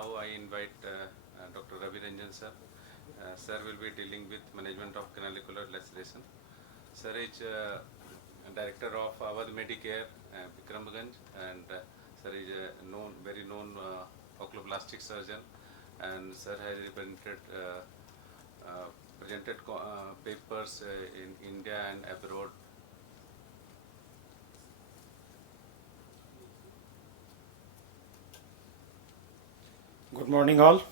now I invite Dr. Ravi Ranjan sir. Sir will be dealing with management of canalicular laceration. Sir is director of our Medicare, Vikramganj, and sir is a very known oculoplastic surgeon, and sir has presented papers in India and abroad. Good morning all.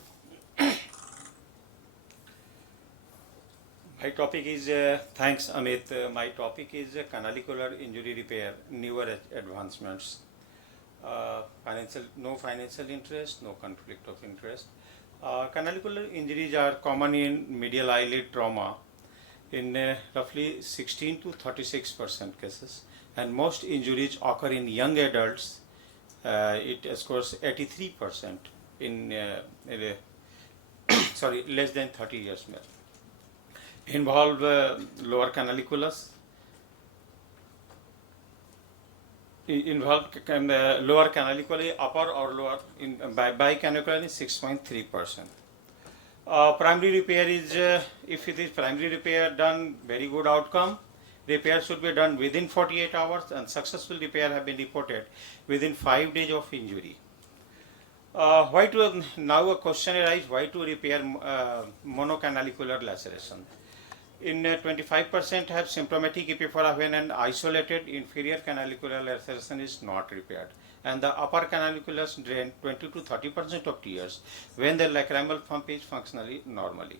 My topic is, thanks Amit, my topic is canalicular injury repair, newer advancements. No financial interest, no conflict of interest. Canalicular injuries are common in medial eyelid trauma in roughly 16 to 36% cases, and most injuries occur in young adults. It scores 83% in less than 30 years male. Involve lower canaliculus, lower canaliculi, upper or lower, bicanaliculi is 6.3%. Primary repair is, if it is primary repair done, very good outcome. Repair should be done within 48 hours, and successful repair have been reported within 5 days of injury. Now a question arises, why to repair monocanalicular laceration? In 25% have symptomatic epiphora when an isolated inferior canalicular laceration is not repaired, and the upper canaliculus drain 20 to 30% of tears when the lacrimal pump is functionally normally.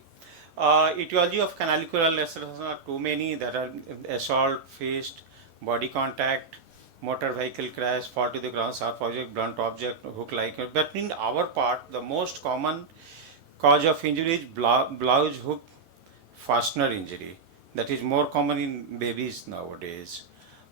Etiology of canalicular laceration are too many. There are assault, fist, body contact, motor vehicle crash, fall to the ground, sharp object, blunt object, hook-like. But in our part, the most common cause of injury is blouse hook fastener injury. That is more common in babies nowadays.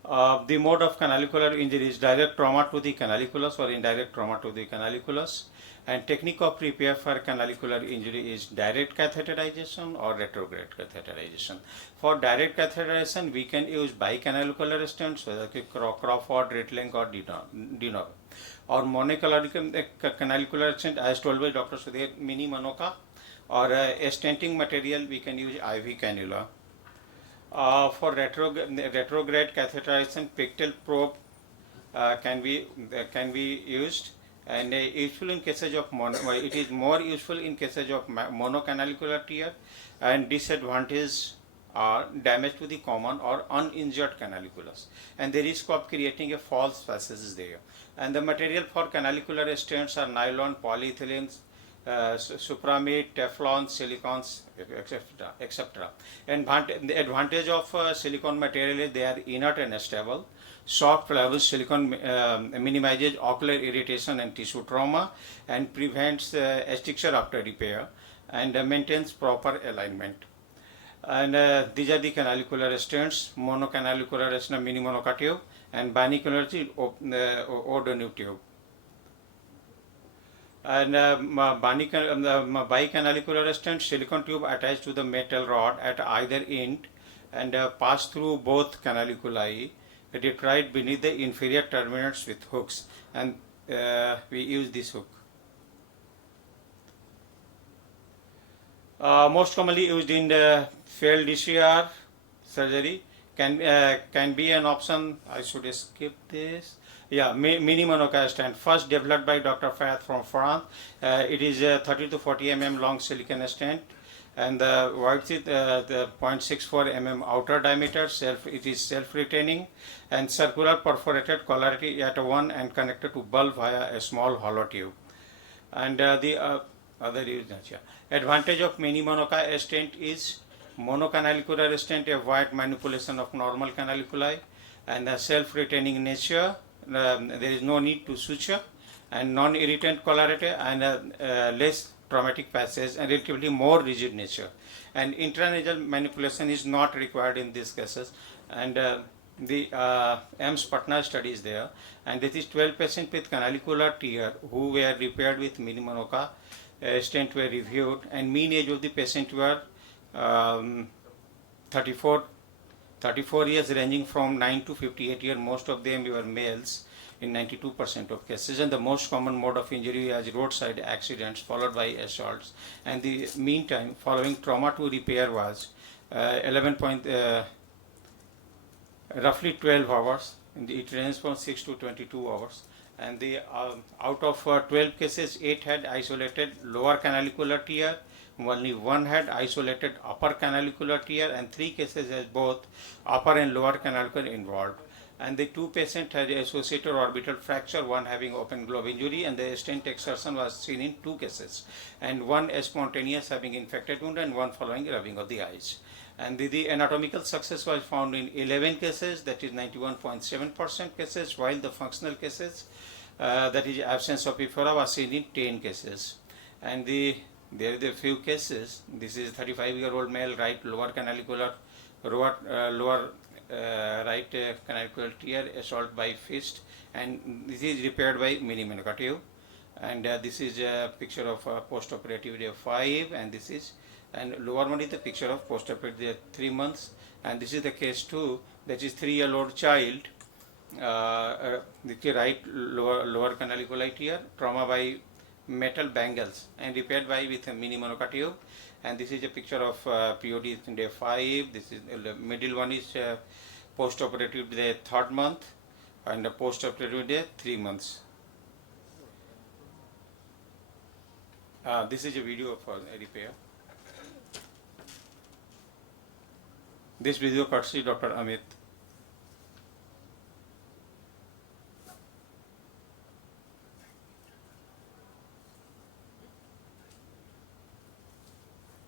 The mode of canalicular injury is direct trauma to the canaliculus or indirect trauma to the canaliculus. And technique of repair for canalicular injury is direct catheterization or retrograde catheterization. For direct catheterization, we can use bicanalicular stents, whether Crawford, Rittling or Dino. Or monocanalicular stent, as told by Dr. Sudhir, mini Manoka, or a stenting material, we can use IV cannula. For retrograde catheterization, pictal probe can be used, and useful in cases of it is more useful in cases of monocanalicular tear, and disadvantage are damage to the common or uninjured canaliculus, and the risk of creating a false passage is there. And the material for canalicular stents are nylon, polyethylene, supramid, Teflon, silicons, etc. And the advantage of silicone material is they are inert and stable. Soft pliable silicone minimizes ocular irritation and tissue trauma, and prevents stricture after repair, and maintains proper alignment. And these are the canalicular stents: monocanalicular stents, mini Monoca tube, and binocular O'Donoghue tube. And bicanalicular stent, silicone tube attached to the metal rod at either end and pass through both canaliculi, detrite beneath the inferior terminals with hooks, and we use this hook. Most commonly used in failed DCR surgery, can be an option. I should skip this. Yeah, mini Monoca stent, first developed by Dr. Fayad from France. It is a 30 to 40 mm long silicon stent, and the width is the 0.64 mm outer diameter. It is self-retaining and circular perforated collarity at one and connected to bulb via a small hollow tube. And the other advantage of mini Monoca stent is monocanalicular stent avoid manipulation of normal canaliculi, and the self-retaining nature. There is no need to suture, and non-irritant collarity, and less traumatic passage, and relatively more rigid nature. And intranasal manipulation is not required in these cases. And the AIMS Patna study is there, and this is 12 patients with canalicular tear who were repaired with mini Monoca stent were reviewed, and mean age of the patient were 34 years, ranging from 9 to 58 years. Most of them were males, in 92% of cases, and the most common mode of injury is roadside accidents followed by assaults, and the mean time following trauma to repair was 11 point, roughly 12 hours. It ranges from 6 to 22 hours. And the out of 12 cases, 8 had isolated lower canalicular tear, only 1 had isolated upper canalicular tear, and 3 cases has both upper and lower canalicular involved. And the 2 patients had associated orbital fracture, 1 having open glove injury, and the stent exertion was seen in 2 cases, and 1 spontaneous having infected wound, and 1 following rubbing of the eyes. And the anatomical success was found in 11 cases, that is 91.7% cases, while the functional cases, that is absence of ephora, was seen in 10 cases. And there are a few cases. This is 35-year-old male, right lower canalicular, lower right canalicular tear, assault by fist, and this is repaired by mini-menocative. And this is a picture of post-operative day 5, and this is, and lower one is the picture of post-operative day 3 months, and this is the case 2, that is 3-year-old child, the right lower canalicular tear, trauma by metal bangles, and repaired by with a mini-menocative. And this is a picture of POD day 5. This is the middle one is post-operative day 3rd month, and the post-operative day 3 months. This is a video for a repair. This video courtesy Dr. Amit.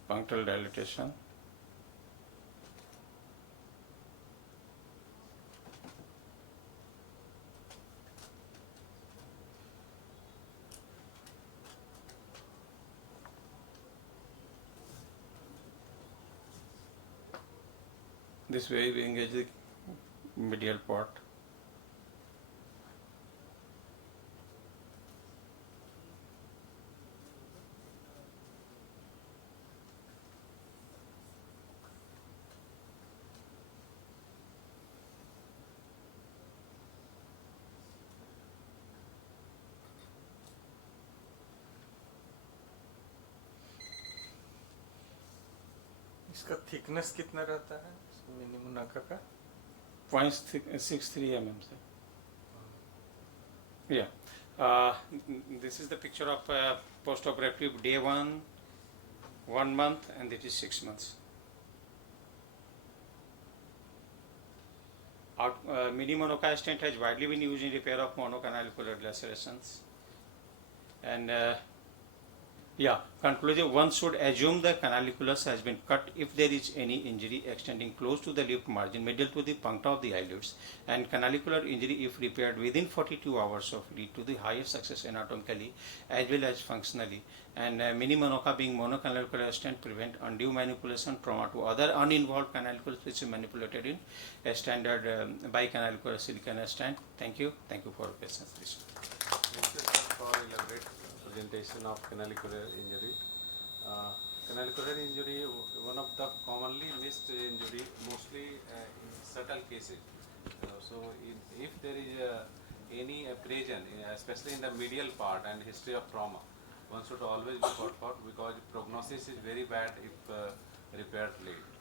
Punctal dilatation. This way we engage the medial part. इसका thickness कितना रहता है minimum नाका का? 0.63 mm. Yeah. This is the picture of post-operative day 1 month, and it is 6 months. Mini-monoca stent has widely been used in repair of monocanalicular lacerations. And conclusion, one should assume the canaliculus has been cut if there is any injury extending close to the lip margin medial to the puncta of the eyelids, and canalicular injury, if repaired within 42 hours, of lead to the higher success anatomically as well as functionally. And mini-monoca being monocanalicular stent prevent undue manipulation trauma to other uninvolved canaliculus which is manipulated in a standard bicanalicular silicon stent. Thank you for your patience. Thank you, sir, for elaborate presentation of canalicular injury. Canalicular injury, one of the commonly missed injury, mostly in subtle cases. If there is any abrasion, especially in the medial part and history of trauma, one should always be thought for, because prognosis is very bad if repaired late.